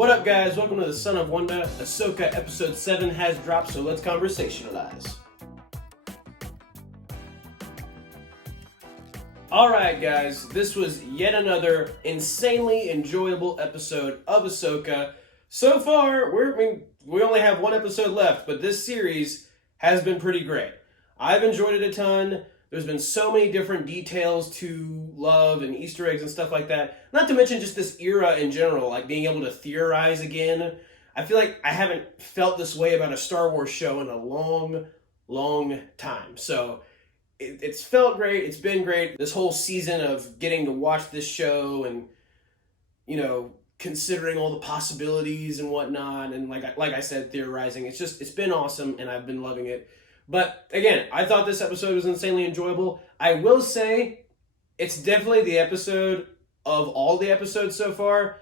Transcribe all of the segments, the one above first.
What up, guys? Welcome to the Son of Wonder. Ahsoka episode 7 has dropped, so let's conversationalize. Alright, guys, this was yet another insanely enjoyable episode of Ahsoka. So far, we only have one episode left, but this series has been pretty great. I've enjoyed it a ton. There's been so many different details to love and Easter eggs and stuff like that. Not to mention just this era in general, like being able to theorize again. I feel like I haven't felt this way about a Star Wars show in a long time. So it's felt great. It's been great. This whole season of getting to watch this show and, considering all the possibilities and whatnot. And like I said, theorizing. It's been awesome and I've been loving it. But again, I thought this episode was insanely enjoyable. I will say, it's definitely the episode of all the episodes so far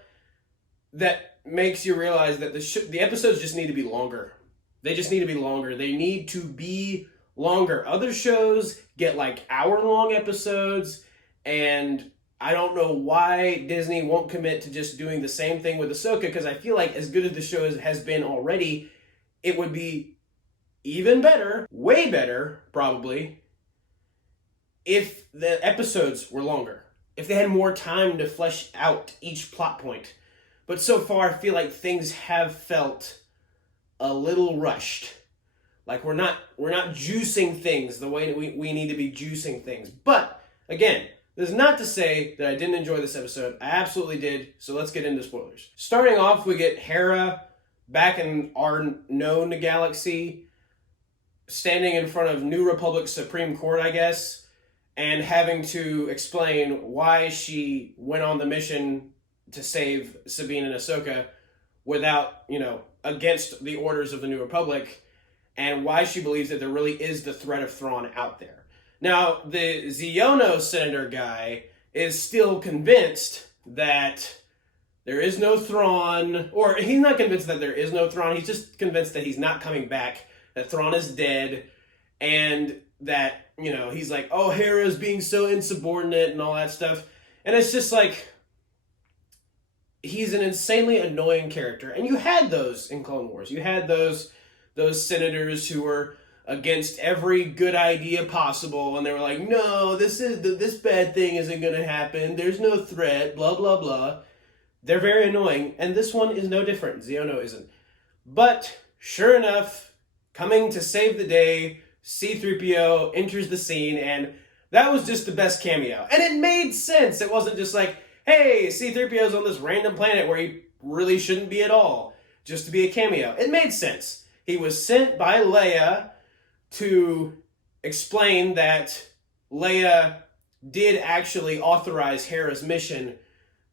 that makes you realize that the episodes just need to be longer. They just need to be longer. They need to be longer. Other shows get like hour-long episodes, and I don't know why Disney won't commit to just doing the same thing with Ahsoka, because I feel like as good as the show has been already, it would be even better, way better, probably, if the episodes were longer. If they had more time to flesh out each plot point. But so far, I feel like things have felt a little rushed. Like we're not juicing things the way that we need to be juicing things. But, again, this is not to say that I didn't enjoy this episode. I absolutely did, so let's get into spoilers. Starting off, we get Hera back in our known galaxy, standing in front of New Republic Supreme Court, I guess, and having to explain why she went on the mission to save Sabine and Ahsoka without, against the orders of the New Republic, and why she believes that there really is the threat of Thrawn out there. Now, the Xiono senator guy is still convinced that there is no Thrawn, or he's not convinced that there is no Thrawn, he's just convinced that he's not coming back, that Thrawn is dead, and that, he's like, oh, Hera's being so insubordinate and all that stuff. And it's just like, he's an insanely annoying character. And you had those in Clone Wars. You had those senators who were against every good idea possible, and they were like, no, this bad thing isn't going to happen. There's no threat, blah, blah, blah. They're very annoying, and this one is no different. Xiono isn't. But, sure enough, coming to save the day, C-3PO enters the scene, and that was just the best cameo. And it made sense. It wasn't just like, hey, C-3PO's on this random planet where he really shouldn't be at all, just to be a cameo. It made sense. He was sent by Leia to explain that Leia did actually authorize Hera's mission,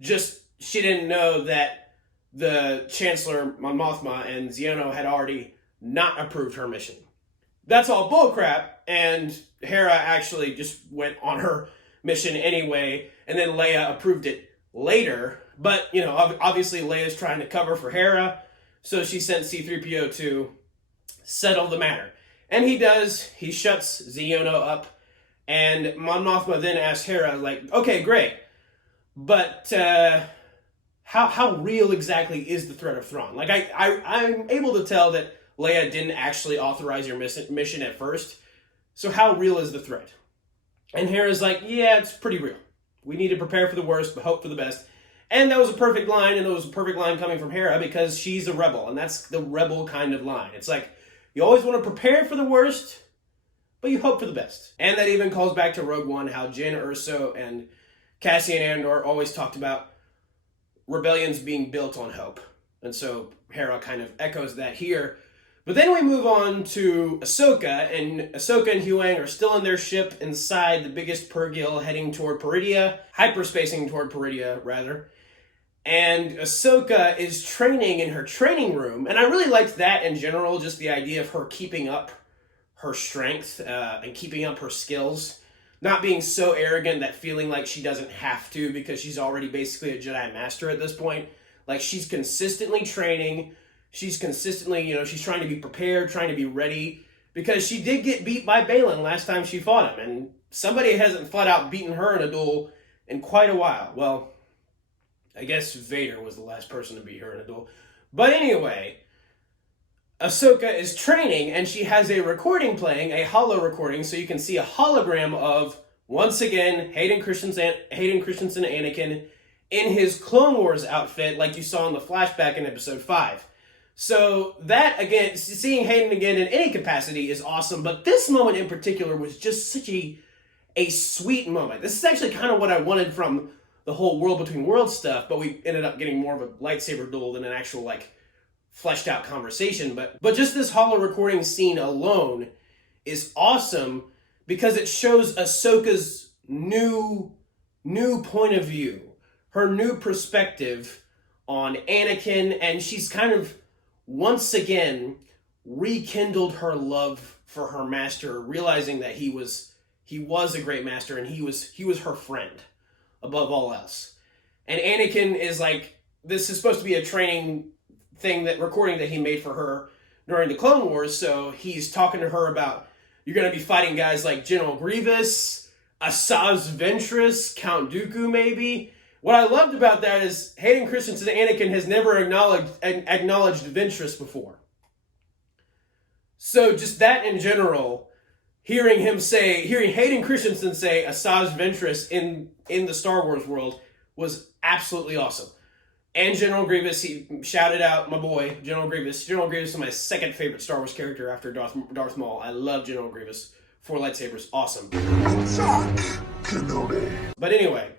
just she didn't know that the Chancellor Mon Mothma and Xiono had already not approved her mission. That's all bullcrap, and Hera actually just went on her mission anyway, and then Leia approved it later. But, obviously Leia's trying to cover for Hera, so she sent C-3PO to settle the matter. And he does. He shuts Xiono up, and Mon Mothma then asks Hera, like, okay, great, but how real exactly is the threat of Thrawn? Like, I'm able to tell that Leia didn't actually authorize your mission at first. So how real is the threat? And Hera's like, yeah, it's pretty real. We need to prepare for the worst, but hope for the best. And that was a perfect line, and it was a perfect line coming from Hera because she's a rebel, and that's the rebel kind of line. It's like, you always want to prepare for the worst, but you hope for the best. And that even calls back to Rogue One, how Jyn Erso and Cassian Andor always talked about rebellions being built on hope. And so Hera kind of echoes that here. But then we move on to Ahsoka, and Ahsoka and Huyang are still in their ship inside the biggest Purrgil heading toward Peridia, hyperspacing toward Peridia, rather. And Ahsoka is training in her training room, and I really liked that in general, just the idea of her keeping up her strength and keeping up her skills. Not being so arrogant that feeling like she doesn't have to because she's already basically a Jedi Master at this point. Like, she's consistently training. She's consistently, she's trying to be prepared, trying to be ready, because she did get beat by Baylan last time she fought him, and somebody hasn't flat out beaten her in a duel in quite a while. Well, I guess Vader was the last person to beat her in a duel. But anyway, Ahsoka is training, and she has a recording playing, a holo recording, so you can see a hologram of, once again, Hayden Christensen Anakin in his Clone Wars outfit, like you saw in the flashback in Episode 5. So that, again, seeing Hayden again in any capacity is awesome, but this moment in particular was just such a sweet moment. This is actually kind of what I wanted from the whole World Between Worlds stuff, but we ended up getting more of a lightsaber duel than an actual, like, fleshed out conversation. But just this holo recording scene alone is awesome because it shows Ahsoka's new point of view, her new perspective on Anakin, and she's kind of once again rekindled her love for her master, realizing that he was a great master and he was her friend above all else. And Anakin is like, this is supposed to be a training thing, that recording that he made for her during the Clone Wars, so he's talking to her about, you're going to be fighting guys like General Grievous, Asajj Ventress, Count Dooku maybe. What I loved about that is Hayden Christensen Anakin has never acknowledged Ventress before. So just that in general, hearing Hayden Christensen say Asajj Ventress in the Star Wars world was absolutely awesome. And General Grievous, he shouted out my boy, General Grievous. General Grievous is my second favorite Star Wars character after Darth Maul. I love General Grievous. 4 lightsabers, awesome. But anyway,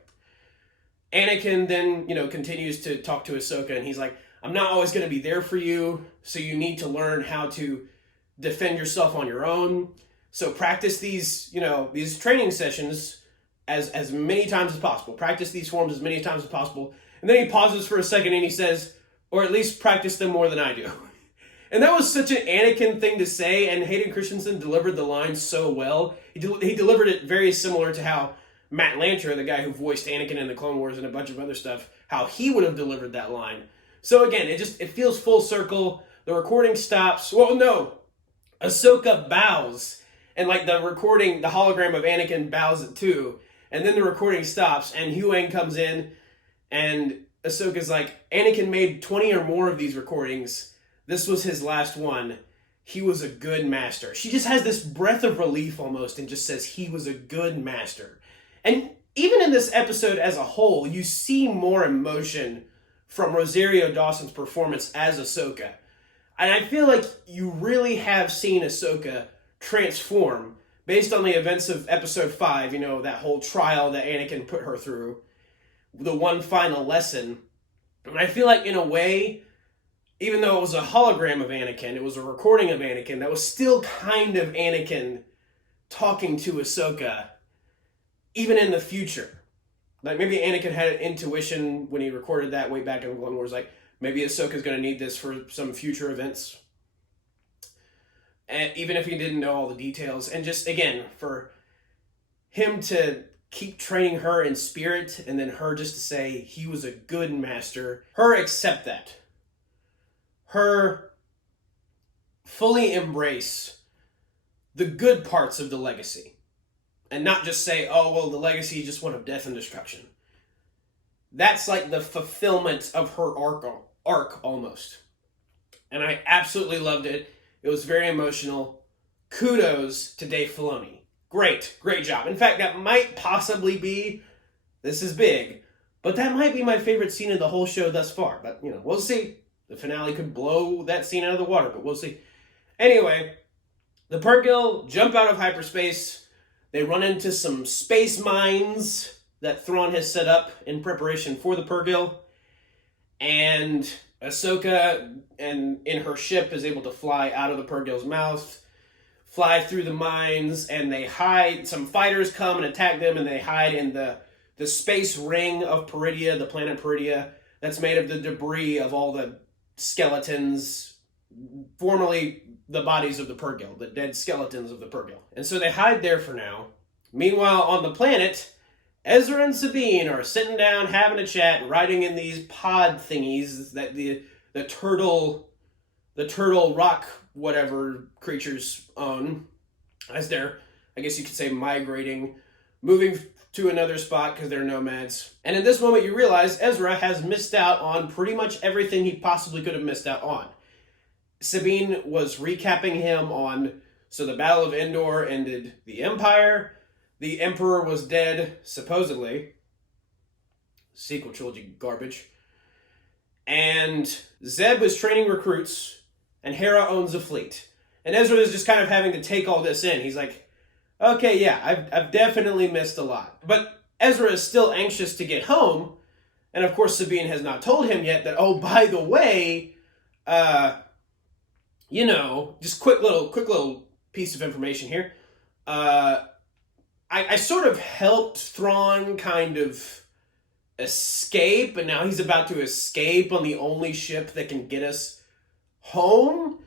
Anakin then, continues to talk to Ahsoka, and he's like, I'm not always going to be there for you, so you need to learn how to defend yourself on your own. So practice these training sessions as many times as possible. Practice these forms as many times as possible. And then he pauses for a second and he says, or at least practice them more than I do. And that was such an Anakin thing to say, and Hayden Christensen delivered the line so well. He delivered it very similar to how Matt Lanter, the guy who voiced Anakin in the Clone Wars and a bunch of other stuff, how he would have delivered that line. So again, it feels full circle. The recording stops. Well, no. Ahsoka bows, and like the hologram of Anakin bows it too. And then the recording stops, and Huyang comes in, and Ahsoka's like, Anakin made 20 or more of these recordings. This was his last one. He was a good master. She just has this breath of relief almost and just says he was a good master. And even in this episode as a whole, you see more emotion from Rosario Dawson's performance as Ahsoka. And I feel like you really have seen Ahsoka transform based on the events of Episode 5, that whole trial that Anakin put her through, the one final lesson. And I feel like, in a way, even though it was a hologram of Anakin, it was a recording of Anakin, that was still kind of Anakin talking to Ahsoka, even in the future. Like, maybe Anakin had an intuition when he recorded that way back in the Clone Wars, like, maybe Ahsoka's going to need this for some future events. And even if he didn't know all the details. And just, again, for him to keep training her in spirit, and then her just to say he was a good master, her accept that. Her fully embrace the good parts of the legacy. And not just say, oh, well, the legacy is just one of death and destruction. That's like the fulfillment of her arc almost. And I absolutely loved it. It was very emotional. Kudos to Dave Filoni. Great job. In fact, that might possibly be, this is big, but that might be my favorite scene of the whole show thus far. But, we'll see. The finale could blow that scene out of the water, but we'll see. Anyway, the Purrgil jump out of hyperspace. They run into some space mines that Thrawn has set up in preparation for the Purrgil. And Ahsoka, in her ship, is able to fly out of the Purrgil's mouth, fly through the mines, and they hide. Some fighters come and attack them, and they hide in the space ring of Peridia, the planet Peridia, that's made of the debris of all the skeletons, formerly the bodies of the Purrgil, the dead skeletons of the Purrgil. And so they hide there for now. Meanwhile, on the planet, Ezra and Sabine are sitting down, having a chat, riding in these pod thingies that the turtle rock whatever creatures own, as they're, I guess you could say, migrating, moving to another spot because they're nomads. And in this moment, you realize Ezra has missed out on pretty much everything he possibly could have missed out on. Sabine was recapping him on, so the Battle of Endor ended the Empire. The Emperor was dead, supposedly. Sequel trilogy garbage. And Zeb was training recruits, and Hera owns a fleet. And Ezra is just kind of having to take all this in. He's like, okay, yeah, I've definitely missed a lot. But Ezra is still anxious to get home, and of course Sabine has not told him yet that, oh, by the way, just quick little piece of information here. I sort of helped Thrawn kind of escape, and now he's about to escape on the only ship that can get us home.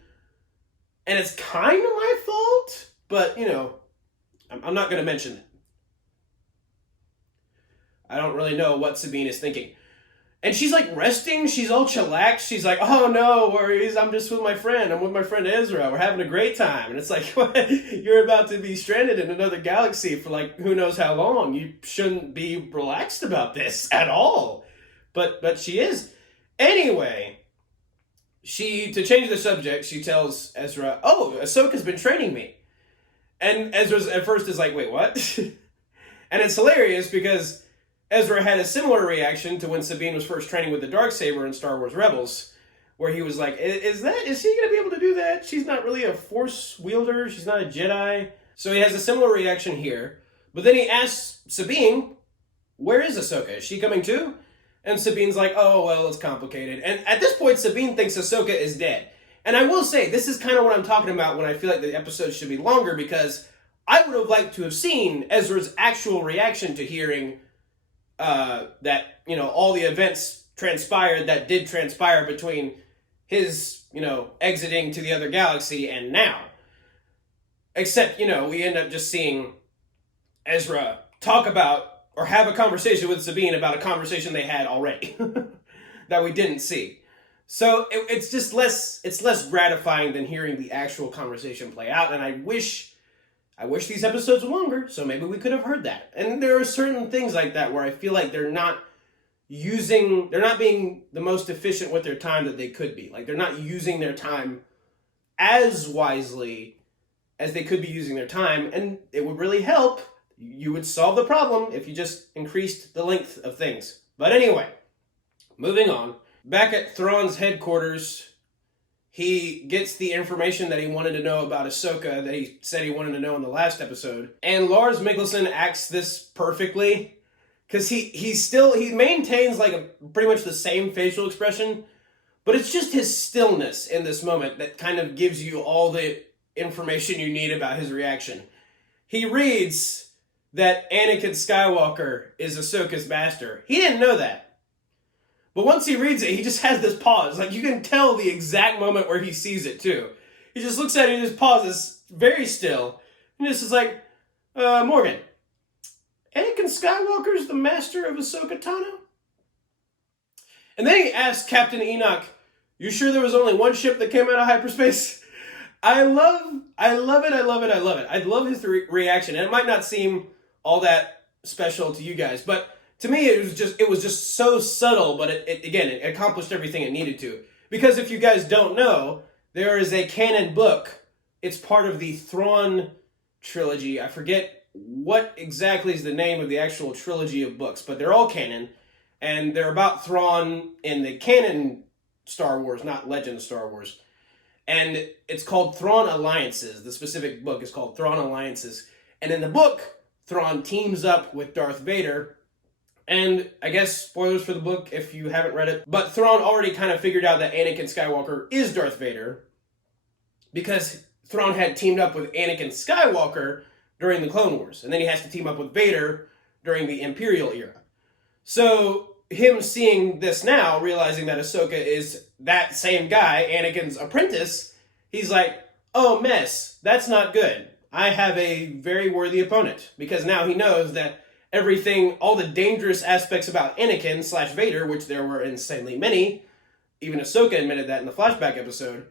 And it's kind of my fault, but, I'm not going to mention it. I don't really know what Sabine is thinking. And she's like resting, she's all chillaxed, she's like, oh no worries, I'm just with my friend, I'm with my friend Ezra, we're having a great time. And it's like, you're about to be stranded in another galaxy for like who knows how long. You shouldn't be relaxed about this at all. But she is. Anyway, to change the subject, she tells Ezra, oh, Ahsoka's been training me. And Ezra at first is like, wait, what? And it's hilarious because Ezra had a similar reaction to when Sabine was first training with the Darksaber in Star Wars Rebels, where he was like, is she going to be able to do that? She's not really a Force wielder. She's not a Jedi. So he has a similar reaction here. But then he asks Sabine, where is Ahsoka? Is she coming too? And Sabine's like, oh, well, it's complicated. And at this point, Sabine thinks Ahsoka is dead. And I will say, this is kind of what I'm talking about when I feel like the episode should be longer, because I would have liked to have seen Ezra's actual reaction to hearing that, all the events transpired that did transpire between his, exiting to the other galaxy and now. Except, we end up just seeing Ezra talk about or have a conversation with Sabine about a conversation they had already that we didn't see. So it's just less gratifying than hearing the actual conversation play out. And I wish these episodes were longer, so maybe we could have heard that. And there are certain things like that where I feel like they're not being the most efficient with their time that they could be. Like, they're not using their time as wisely as they could be using their time, and it would really help. You would solve the problem if you just increased the length of things. But anyway, moving on. Back at Thrawn's headquarters, he gets the information that he wanted to know about Ahsoka that he said he wanted to know in the last episode. And Lars Mikkelsen acts this perfectly, because he maintains like pretty much the same facial expression, but it's just his stillness in this moment that kind of gives you all the information you need about his reaction. He reads that Anakin Skywalker is Ahsoka's master. He didn't know that. But once he reads it, he just has this pause. Like, you can tell the exact moment where he sees it, too. He just looks at it and just pauses, very still. And just is like, Morgan, Anakin Skywalker's the master of Ahsoka Tano? And then he asks Captain Enoch, you sure there was only one ship that came out of hyperspace? I love it. I love his reaction. And it might not seem all that special to you guys, but to me, it was just so subtle, but it accomplished everything it needed to. Because if you guys don't know, there is a canon book. It's part of the Thrawn trilogy. I forget what exactly is the name of the actual trilogy of books, but they're all canon, and they're about Thrawn in the canon Star Wars, not Legend Star Wars. And it's called Thrawn Alliances. The specific book is called Thrawn Alliances. And in the book, Thrawn teams up with Darth Vader. And I guess spoilers for the book if you haven't read it, but Thrawn already kind of figured out that Anakin Skywalker is Darth Vader because Thrawn had teamed up with Anakin Skywalker during the Clone Wars, and then he has to team up with Vader during the Imperial era. So him seeing this now, realizing that Ahsoka is that same guy, Anakin's apprentice, he's like, oh mess, that's not good. I have a very worthy opponent, because now he knows that everything, all the dangerous aspects about Anakin / Vader, which there were insanely many, even Ahsoka admitted that in the flashback episode,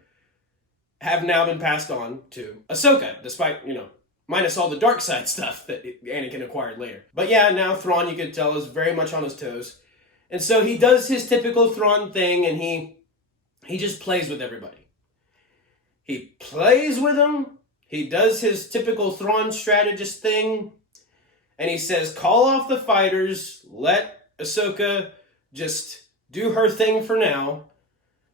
have now been passed on to Ahsoka, despite, Minus all the dark side stuff that Anakin acquired later. But yeah, now Thrawn, you could tell, is very much on his toes. And so he does his typical Thrawn thing, and he just plays with everybody. He plays with them. He does his typical Thrawn strategist thing. And he says, call off the fighters. Let Ahsoka just do her thing for now.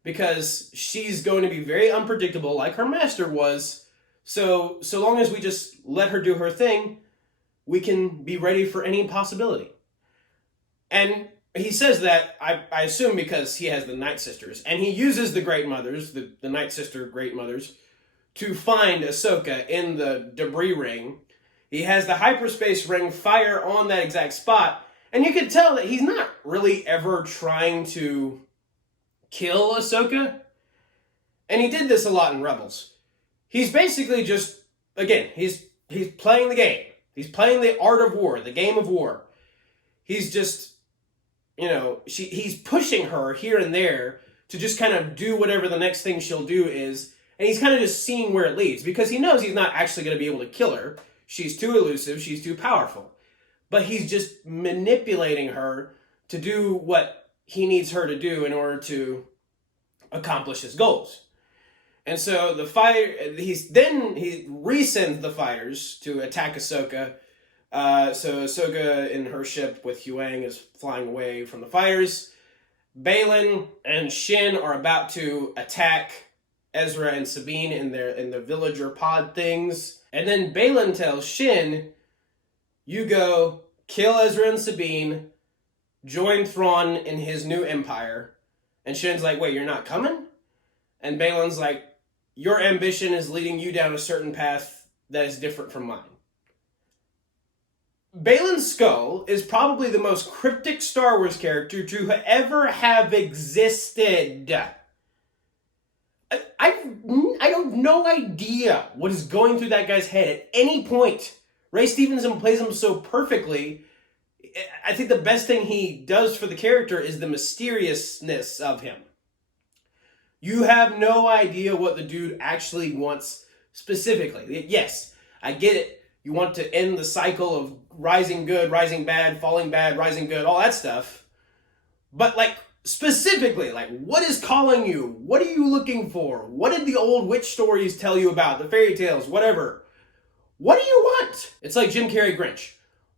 Because she's going to be very unpredictable, like her master was. So long as we just let her do her thing, we can be ready for any possibility. And he says that, I assume, because he has the Night Sisters. And he uses the Great Mothers, the Night Sister Great Mothers, to find Ahsoka in the debris ring. He has the hyperspace ring fire on that exact spot. And you can tell that he's not really ever trying to kill Ahsoka. And he did this a lot in Rebels. He's basically just, again, he's playing the game. He's playing the art of war, the game of war. He's just, he's pushing her here and there to just kind of do whatever the next thing she'll do is. And he's kind of just seeing where it leads, because he knows he's not actually going to be able to kill her. She's too elusive. She's too powerful. But he's just manipulating her to do what he needs her to do in order to accomplish his goals. And so he resends the fighters to attack Ahsoka. So Ahsoka in her ship with Huyang is flying away from the fighters. Baylan and Shin are about to attack Ezra and Sabine in the villager pod things. And then Baylan tells Shin, you go kill Ezra and Sabine, join Thrawn in his new empire. And Shin's like, wait, you're not coming? And Baylan's like, your ambition is leading you down a certain path that is different from mine. Baylan Skoll is probably the most cryptic Star Wars character to ever have existed. I have no idea what is going through that guy's head at any point. Ray Stevenson plays him so perfectly. I think the best thing he does for the character is the mysteriousness of him. You have no idea what the dude actually wants specifically. Yes, I get it. You want to end the cycle of rising good, rising bad, falling bad, rising good, all that stuff. But specifically, what is calling you? What are you looking for? What did the old witch stories tell you about? The fairy tales, whatever. What do you want? It's like Jim Carrey Grinch.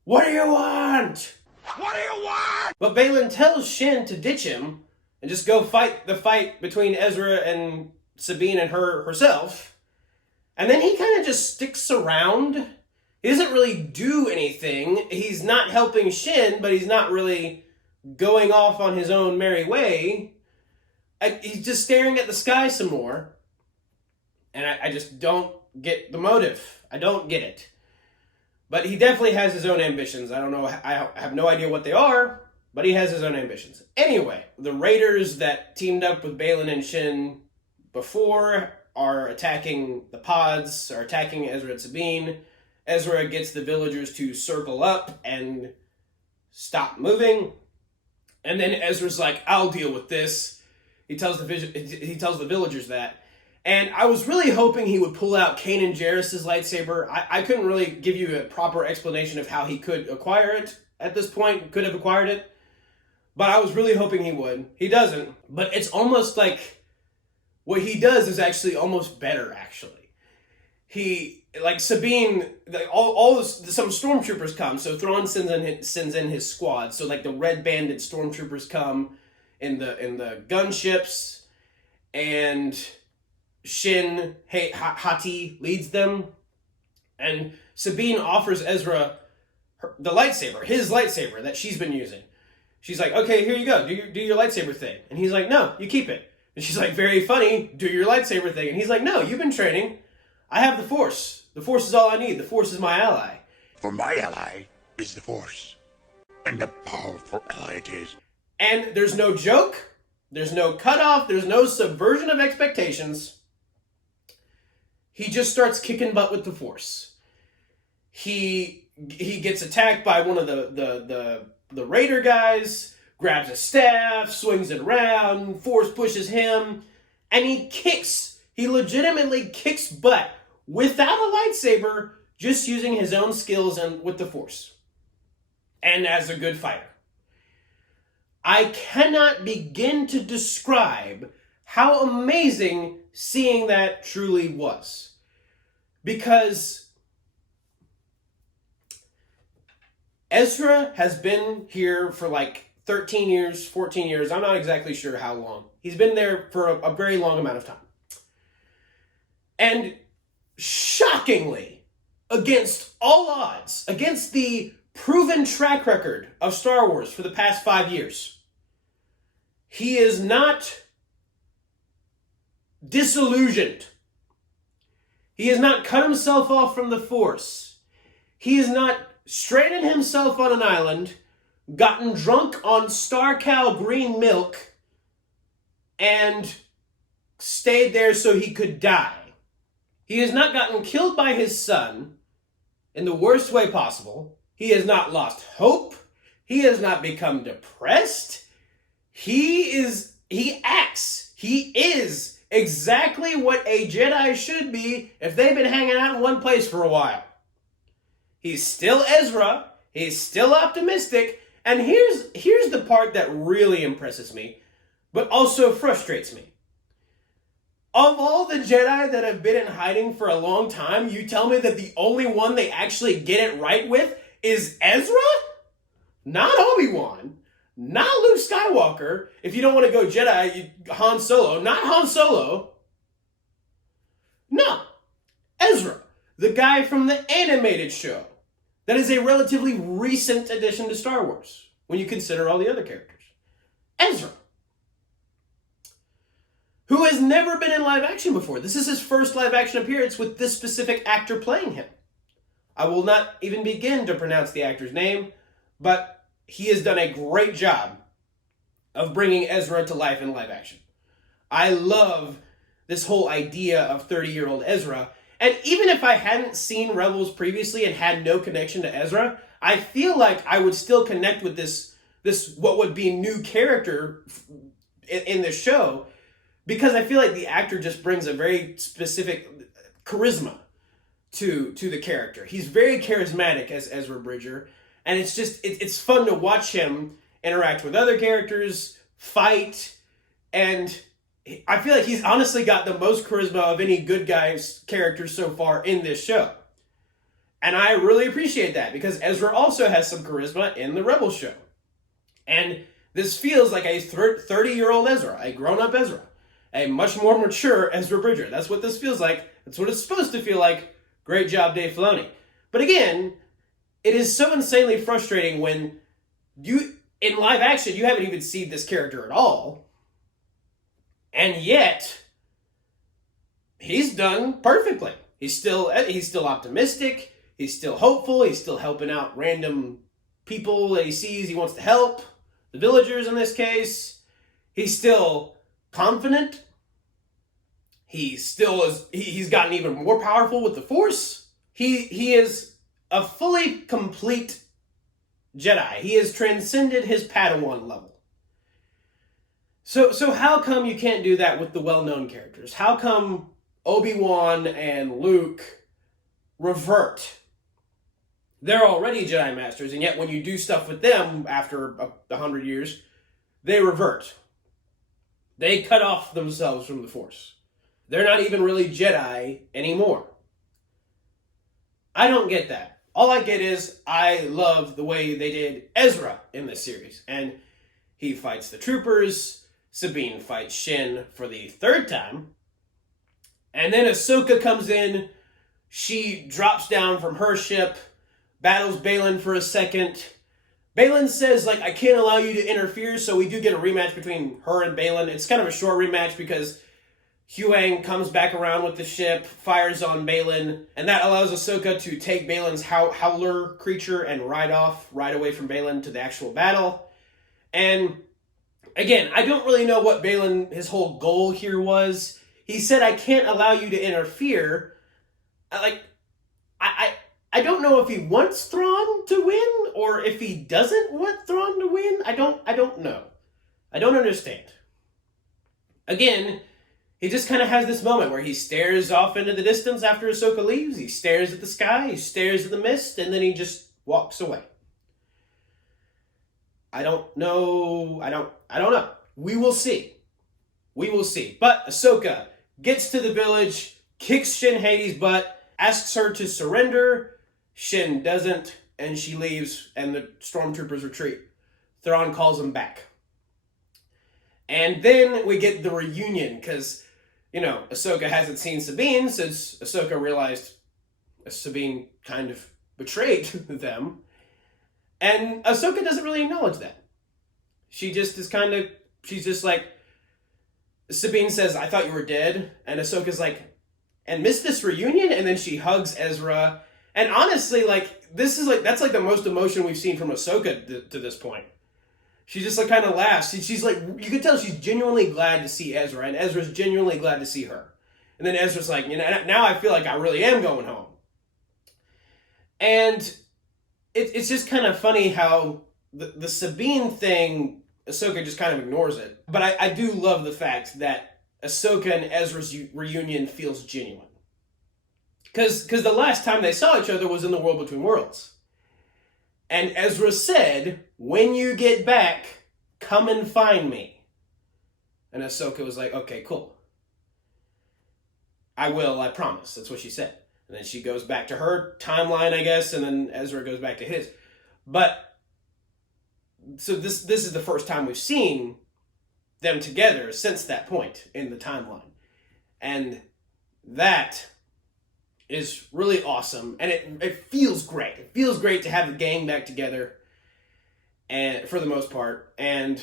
What do you want? What do you want? But Baylan tells Shin to ditch him and just go fight the fight between Ezra and Sabine and herself. And then he kind of just sticks around. He doesn't really do anything. He's not helping Shin, but he's not really going off on his own merry way. He's just staring at the sky some more. And I just don't get the motive. I don't get it. But he definitely has his own ambitions. I don't know. I have no idea what they are. But he has his own ambitions. Anyway, the raiders that teamed up with Baylan and Shin before are attacking the pods, are attacking Ezra and Sabine. Ezra gets the villagers to circle up and stop moving. And then Ezra's like, I'll deal with this. He tells the villagers that. And I was really hoping he would pull out Kanan Jarrus' lightsaber. I couldn't really give you a proper explanation of how he could acquire it at this point. Could have acquired it. But I was really hoping he would. He doesn't. But it's almost like what he does is actually almost better, actually. Sabine, some stormtroopers come. So Thrawn sends in his squad. So the red banded stormtroopers come in the gunships. And Shin Hati leads them. And Sabine offers Ezra the lightsaber, his lightsaber that she's been using. She's like, okay, here you go. Do your lightsaber thing. And he's like, no, you keep it. And she's like, very funny. Do your lightsaber thing. And he's like, no, you've been training. I have the Force. The Force is all I need. The Force is my ally. For my ally is the Force. And a powerful ally it is. And there's no joke. There's no cutoff. There's no subversion of expectations. He just starts kicking butt with the Force. He gets attacked by one of the raider guys, grabs a staff, swings it around, Force pushes him, and he legitimately kicks butt without a lightsaber just using his own skills and with the Force, and as a good fighter. I cannot begin to describe how amazing seeing that truly was. Because Ezra has been here for like 13 years, 14 years. I'm not exactly sure how long. He's been there for a very long amount of time. And shockingly, against all odds, against the proven track record of Star Wars for the past 5 years, he is not disillusioned. He has not cut himself off from the Force. He has not stranded himself on an island, gotten drunk on Star Cow green milk, and stayed there so he could die. He has not gotten killed by his son in the worst way possible. He has not lost hope. He has not become depressed. He is exactly what a Jedi should be if they've been hanging out in one place for a while. He's still Ezra. He's still optimistic. And here's the part that really impresses me, but also frustrates me. Of all the Jedi that have been in hiding for a long time, you tell me that the only one they actually get it right with is Ezra? Not Obi-Wan. Not Luke Skywalker. If you don't want to go Jedi, Han Solo. Not Han Solo. No. Ezra. The guy from the animated show. That is a relatively recent addition to Star Wars, when you consider all the other characters. Ezra. Who has never been in live action before. This is his first live action appearance with this specific actor playing him. I will not even begin to pronounce the actor's name, but he has done a great job of bringing Ezra to life in live action. I love this whole idea of 30-year-old Ezra, and even if I hadn't seen Rebels previously and had no connection to Ezra, I feel like I would still connect with this what would be new character in this show, because I feel like the actor just brings a very specific charisma to the character. He's very charismatic as Ezra Bridger, and it's fun to watch him interact with other characters, fight, and I feel like he's honestly got the most charisma of any good guy's characters so far in this show. And I really appreciate that, because Ezra also has some charisma in the Rebels show. And this feels like a 30-year-old Ezra, a grown-up Ezra, a much more mature Ezra Bridger. That's what this feels like. That's what it's supposed to feel like. Great job, Dave Filoni. But again, it is so insanely frustrating when in live action, you haven't even seen this character at all. And yet, he's done perfectly. He's still optimistic. He's still hopeful. He's still helping out random people that he sees he wants to help. The villagers in this case. He's still confident. He's gotten even more powerful with the Force. He is a fully complete Jedi. He has transcended his Padawan level. So how come you can't do that with the well-known characters? How come Obi-Wan and Luke revert? They're already Jedi Masters, and yet when you do stuff with them after 100 years, they revert. They cut off themselves from the Force. They're not even really Jedi anymore. I don't get that. All I get is I love the way they did Ezra in this series. And he fights the troopers. Sabine fights Shin for the third time. And then Ahsoka comes in. She drops down from her ship, battles Baylan for a second. Baylan says, I can't allow you to interfere, so we do get a rematch between her and Baylan. It's kind of a short rematch because Huyang comes back around with the ship, fires on Baylan, and that allows Ahsoka to take Baylan's howler creature and ride away from Baylan to the actual battle. And again, I don't really know what Baylan, his whole goal here was. He said, I can't allow you to interfere. I don't know if he wants Thrawn to win or if he doesn't want Thrawn to win. I don't know. I don't understand. Again, he just kind of has this moment where he stares off into the distance after Ahsoka leaves. He stares at the sky, he stares at the mist, and then he just walks away. I don't know. I don't know. We will see. We will see. But Ahsoka gets to the village, kicks Shin Hades' butt, asks her to surrender. Shin doesn't, and she leaves, and the stormtroopers retreat. Thrawn calls them back. And then we get the reunion, because, Ahsoka hasn't seen Sabine since Ahsoka realized Sabine kind of betrayed them. And Ahsoka doesn't really acknowledge that. She just is she's just like, Sabine says, I thought you were dead. And Ahsoka's like, and missed this reunion? And then she hugs Ezra. And honestly, that's the most emotion we've seen from Ahsoka to this point. She just kind of laughs. She's like, you can tell she's genuinely glad to see Ezra, and Ezra's genuinely glad to see her. And then Ezra's like, now I feel like I really am going home. And it's just kind of funny how the Sabine thing, Ahsoka just kind of ignores it. But I do love the fact that Ahsoka and Ezra's reunion feels genuine. Because the last time they saw each other was in the World Between Worlds. And Ezra said, when you get back, come and find me. And Ahsoka was like, okay, cool. I will, I promise. That's what she said. And then she goes back to her timeline, I guess, and then Ezra goes back to his. But, so this is the first time we've seen them together since that point in the timeline. And that is really awesome. And it feels great. It feels great to have the gang back together, and for the most part. And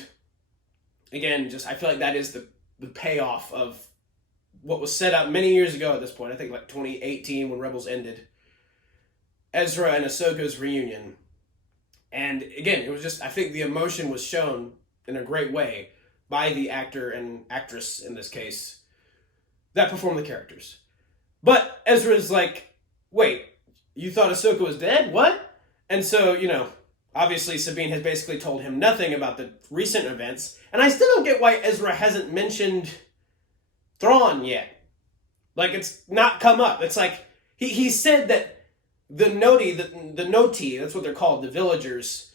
again, I feel like that is the payoff of what was set up many years ago at this point. I think 2018 when Rebels ended. Ezra and Ahsoka's reunion. And again, it was just, I think the emotion was shown in a great way by the actor and actress, in this case, that performed the characters. But Ezra's like, wait, you thought Ahsoka was dead? What? And so, obviously Sabine has basically told him nothing about the recent events. And I still don't get why Ezra hasn't mentioned Thrawn yet. It's not come up. It's like, he said that the Noti, that's what they're called, the villagers,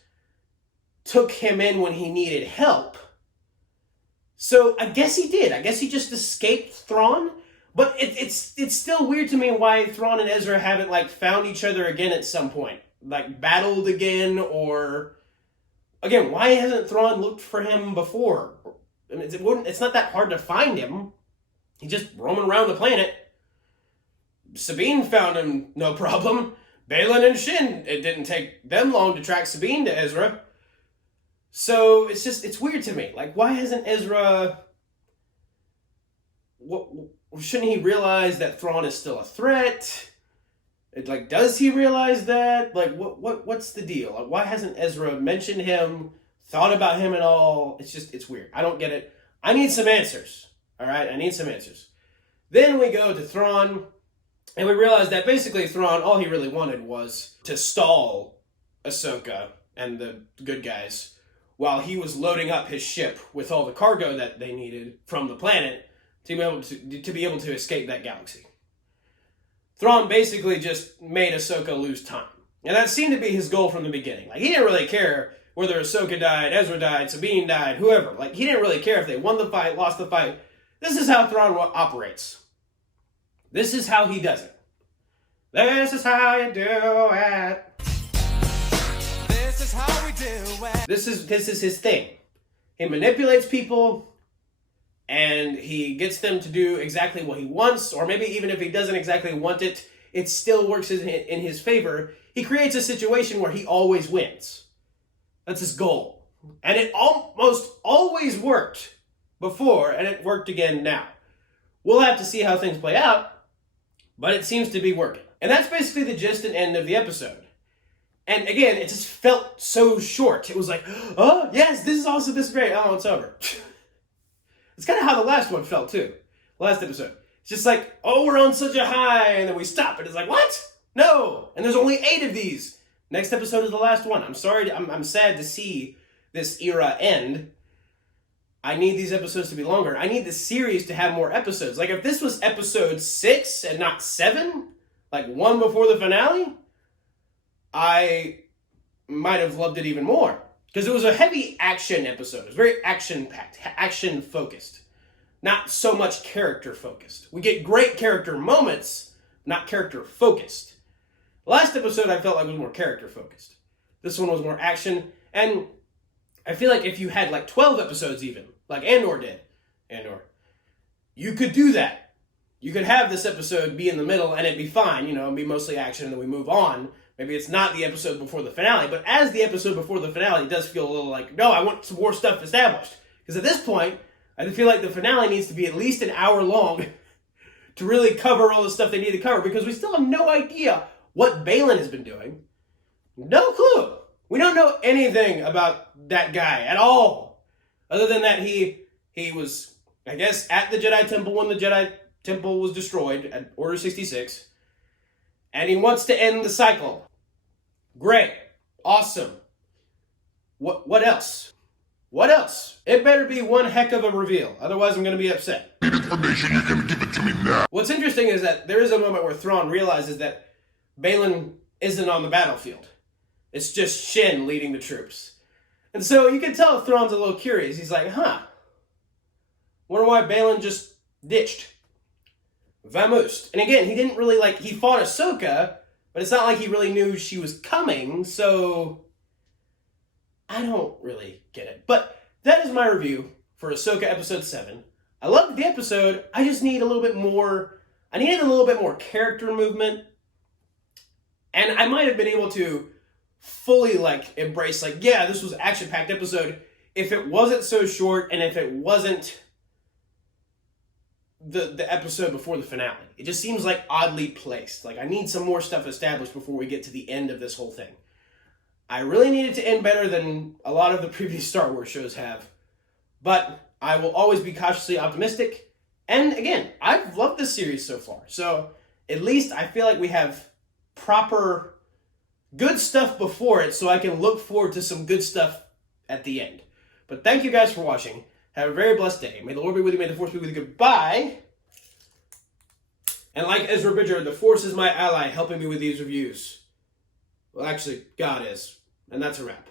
took him in when he needed help. So I guess he did. I guess he just escaped Thrawn. But it's still weird to me why Thrawn and Ezra haven't found each other again at some point. Battled again, or again, why hasn't Thrawn looked for him before? I mean, it's not that hard to find him. He's just roaming around the planet. Sabine found him, no problem. Baylan and Shin, it didn't take them long to track Sabine to Ezra. So it's weird to me. Why hasn't Ezra... Shouldn't he realize that Thrawn is still a threat? Does he realize that? What's the deal? Why hasn't Ezra mentioned him, thought about him at all? It's weird. I don't get it. I need some answers. All right, I need some answers. Then we go to Thrawn, and we realize that basically Thrawn, all he really wanted was to stall Ahsoka and the good guys while he was loading up his ship with all the cargo that they needed from the planet to be able to escape that galaxy. Thrawn basically just made Ahsoka lose time. And that seemed to be his goal from the beginning. He didn't really care whether Ahsoka died, Ezra died, Sabine died, whoever. He didn't really care if they won the fight, lost the fight. This is how Thrawn operates. This is how he does it. This is how you do it. This is how we do it. This is his thing. He manipulates people, and he gets them to do exactly what he wants, or maybe even if he doesn't exactly want it, it still works in his favor. He creates a situation where he always wins. That's his goal. And it almost always worked before, and it worked again now. We'll have to see how things play out, but it seems to be working. And that's basically the gist and end of the episode. And again, it just felt so short. It was like, oh, yes, this is awesome, this is great. Oh, it's over. It's kind of how the last one felt, too. Last episode. It's just like, oh, we're on such a high, and then we stop, and it's like, what? No! And there's only 8 of these. Next episode is the last one. I'm sorry, I'm sad to see this era end. I need these episodes to be longer. I need the series to have more episodes. Like, if this was episode 6 and not 7, like one before the finale, I might have loved it even more. Because it was a heavy action episode. It was very action-packed, action-focused. Not so much character-focused. We get great character moments, not character-focused. The last episode I felt like was more character-focused. This one was more action, and I feel like if you had like 12 episodes even, like Andor did, you could do that. You could have this episode be in the middle and it'd be fine, you know, and be mostly action and then we move on. Maybe it's not the episode before the finale, but as the episode before the finale, it does feel a little like, no, I want some more stuff established. Because at this point, I feel like the finale needs to be at least an hour long to really cover all the stuff they need to cover, because we still have no idea what Balin has been doing. No clue. We don't know anything about that guy at all. Other than that he was, I guess, at the Jedi Temple when the Jedi Temple was destroyed at Order 66. And he wants to end the cycle. Great. Awesome. What else? What else? It better be one heck of a reveal. Otherwise I'm going to be upset. Information, you're gonna give it to me now. What's interesting is that there is a moment where Thrawn realizes that Balin isn't on the battlefield. It's just Shin leading the troops. And so you can tell Thrawn's a little curious. He's like, wonder why Balin just ditched. Vamoosed. And again, he didn't really he fought Ahsoka, but it's not like he really knew she was coming, so I don't really get it. But that is my review for Ahsoka Episode 7. I loved the episode. I just need a little bit more. I needed a little bit more character movement. And I might have been able to fully embrace yeah, this was an action-packed episode if it wasn't so short and if it wasn't the episode before the finale. It just seems oddly placed. I need some more stuff established before we get to the end of this whole thing. I really need it to end better than a lot of the previous Star Wars shows have. But I will always be cautiously optimistic. And again, I've loved this series so far. So at least I feel like we have proper good stuff before it so I can look forward to some good stuff at the end. But thank you guys for watching. Have a very blessed day. May the Lord be with you. May the Force be with you. Goodbye. And like Ezra Bridger, the Force is my ally, helping me with these reviews. Well, actually, God is. And that's a wrap.